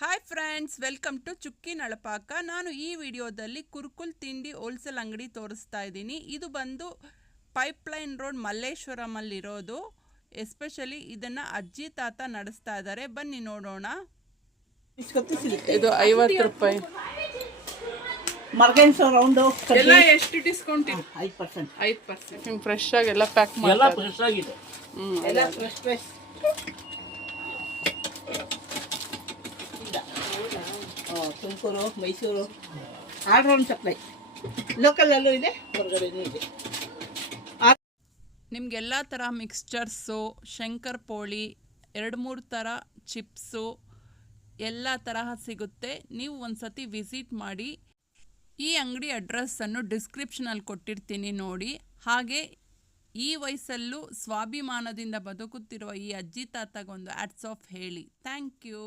Hi friends, welcome to ಚುಕ್ಕಿ ನಳಪಾಕ. ನಾನು ಈ ವಿಡಿಯೋದಲ್ಲಿ ಕುರುಕುಲ್ ತಿಂಡಿ ಹೋಲ್ಸೇಲ್ ಅಂಗಡಿ ತೋರಿಸ್ತಾ ಇದ್ದೀನಿ. ಇದು ಬಂದು ಪೈಪ್ಲೈನ್ ರೋಡ್ ಮಲ್ಲೇಶ್ವರಮಲ್ಲಿರೋದು. ಎಸ್ಪೆಷಲಿ ಇದನ್ನು ಅಜ್ಜಿ ತಾತ ನಡೆಸ್ತಾ ಇದ್ದಾರೆ. ಬನ್ನಿ ನೋಡೋಣ. ಇದು 50 ರೂಪಾಯಿ. ಎಲ್ಲ ಎಷ್ಟು ಡಿಸ್ಕೌಂಟ್ ಇದೆ? 5%. ಫ್ರೆಶ್ ಆಗಿ ಎಲ್ಲ ಪ್ಯಾಕ್ ಮಾಡಿ. ಎಲ್ಲ ಫ್ರೆಶ್ ಆಗಿದೆ. ಎಲ್ಲ fresh. Tumakuru, Mysuru all round supply. ಲೋಕಲಲ್ಲೂ ಇದೆ, ಹೊರಗಡೆನೂ ಇದೆ. ನಿಮಗೆಲ್ಲ ಥರ ಮಿಕ್ಸ್ಚರ್ಸು, ಶಂಕರ್ ಪೋಳಿ, 2-3 ಥರ ಚಿಪ್ಸು ಎಲ್ಲ ತರಹ ಸಿಗುತ್ತೆ. ನೀವು ಒಂದು ಸತಿ ವಿಸಿಟ್ ಮಾಡಿ. ಈ ಅಂಗಡಿ ಅಡ್ರೆಸ್ಸನ್ನು ಡಿಸ್ಕ್ರಿಪ್ಷನಲ್ಲಿ ಕೊಟ್ಟಿರ್ತೀನಿ ನೋಡಿ. ಹಾಗೆ ಈ ವಯಸ್ಸಲ್ಲೂ ಸ್ವಾಭಿಮಾನದಿಂದ ಬದುಕುತ್ತಿರುವ ಈ ಅಜ್ಜಿ ತಾತಗೊಂದು ಹ್ಯಾಟ್ಸ್ ಆಫ್ ಹೇಳಿ. Thank you.